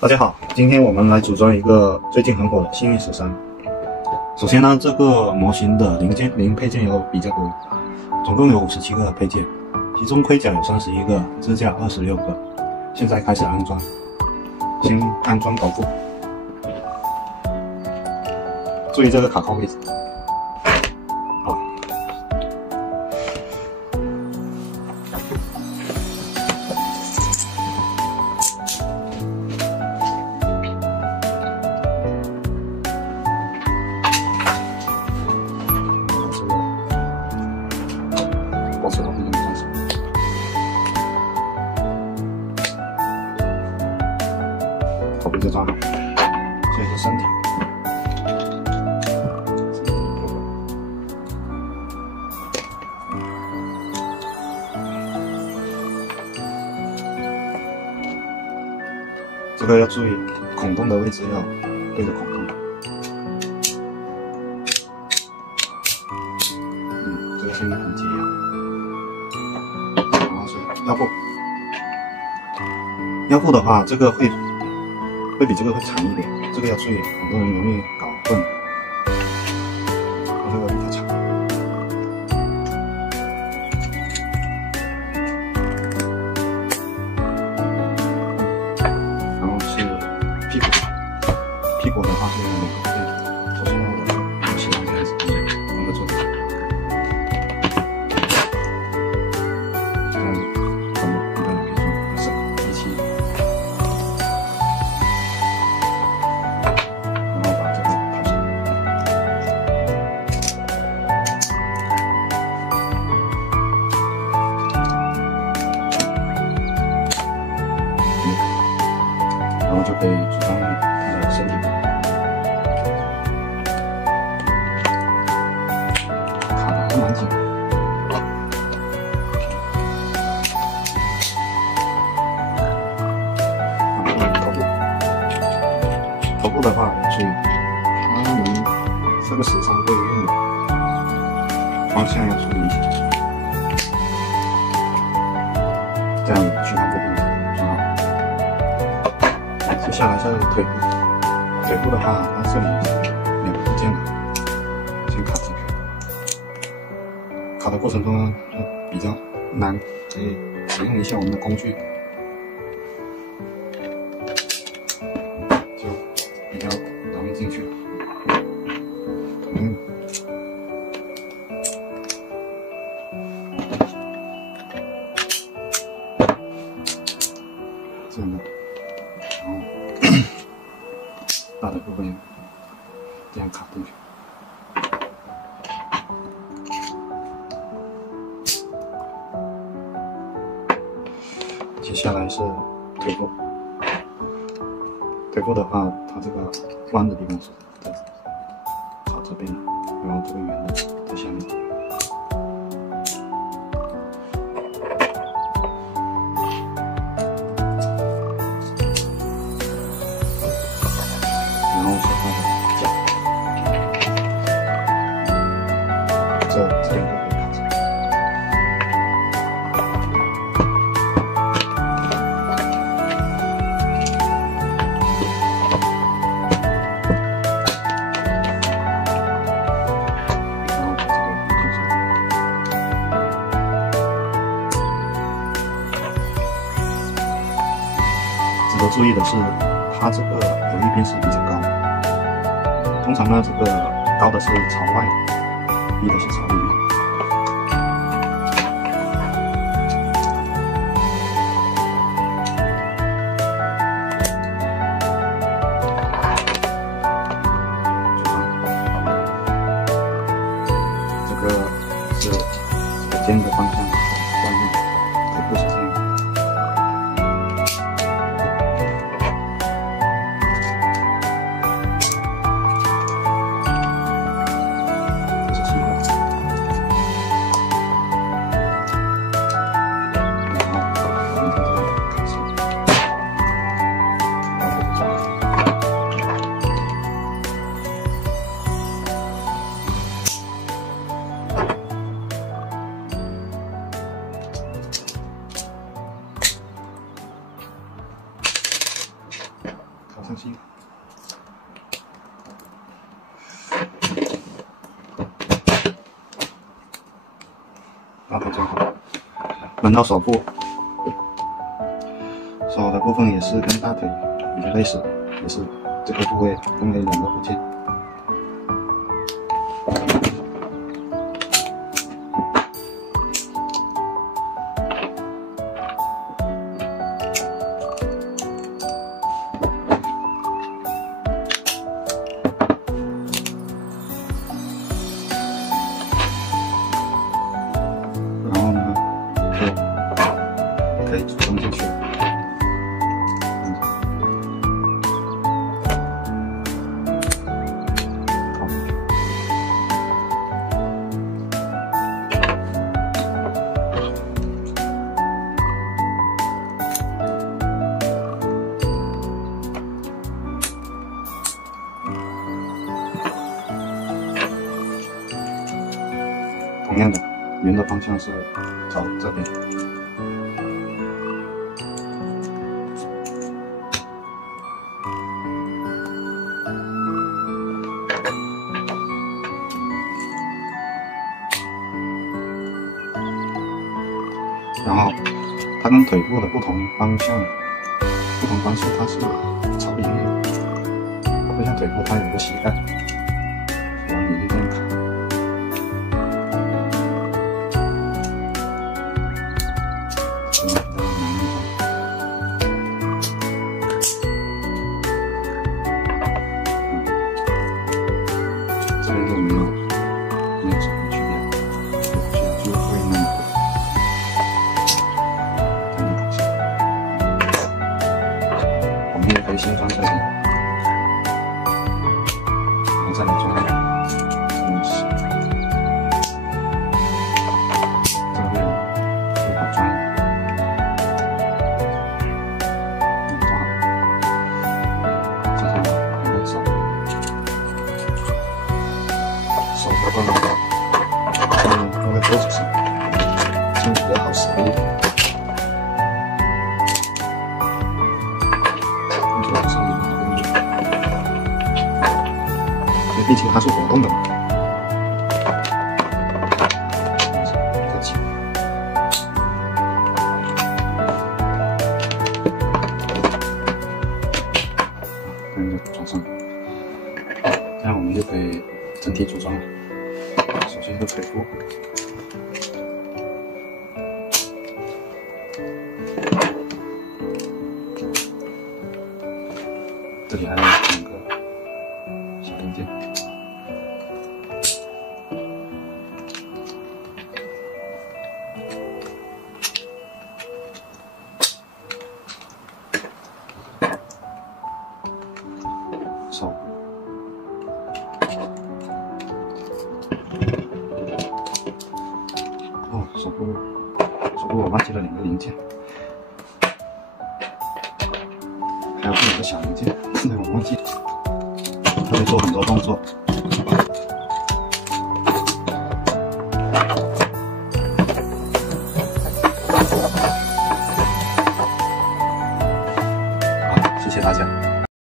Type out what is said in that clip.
大家好，今天我们来组装一个最近很火的幸运13。首先呢，这个模型的零配件有比较多，总共有57个配件，其中盔甲有31个，支架26个。现在开始安装，先安装头部，注意这个卡扣位置。好，保持头部的上升。头部就装好，现在是身体。这个要注意，孔洞的位置要对着孔洞。这个先很解压。然后是腰部，腰部的话，这个会比这个会长一点，这个要注意，很多人容易搞混。这个比较长。然后是屁股，屁股的话是2个对，首先我喜欢这样子，放在桌子上。然后就可以组装它的身体，卡的还蛮紧。然后头部的话，注意，它们这个13会用的方向要注意一下，这样去放不平。接下来是腿部，腿部的话，它这里2个部件先卡进去。卡的过程中呢，就比较难，可以使用一下我们的工具，就比较容易进去。这样的。然后大的部分这样卡进去，接下来是腿部。腿部的话，它这个弯的地方是朝这边的，然后这个圆的在下面。然后是它的脚，这2个可以卡住。然后把这个钉上。值得注意的是，它这个有一边是比较高。通常呢，这个高的是朝外，低的是朝里面。这个是肩的方向外面，腿部是这样。这是7个。上漆。拉到最后，轮到手部，手的部分也是跟大腿比较类似，也是这个部位分为2个部件。然后呢，就可以组装进去。同样的，圆的方向是朝这边。然后它跟腿部的不同方向、不同方式，它是朝里面，不像腿部它有一个膝盖往里面卡。这边就没有什么区别，就会弄我们也可以先装这里，然后再来装这个位不好装。手的话放在桌子上，这样比较好使一点。桌子上面好用一点，毕竟它是活动的嘛。客气。跟着装上，这样我们就可以整体组装了。首先是腿部，这里还有2个小零件，手。手部我忘记了2个零件，还有这2个小零件，但是我忘记了，他会做很多动作。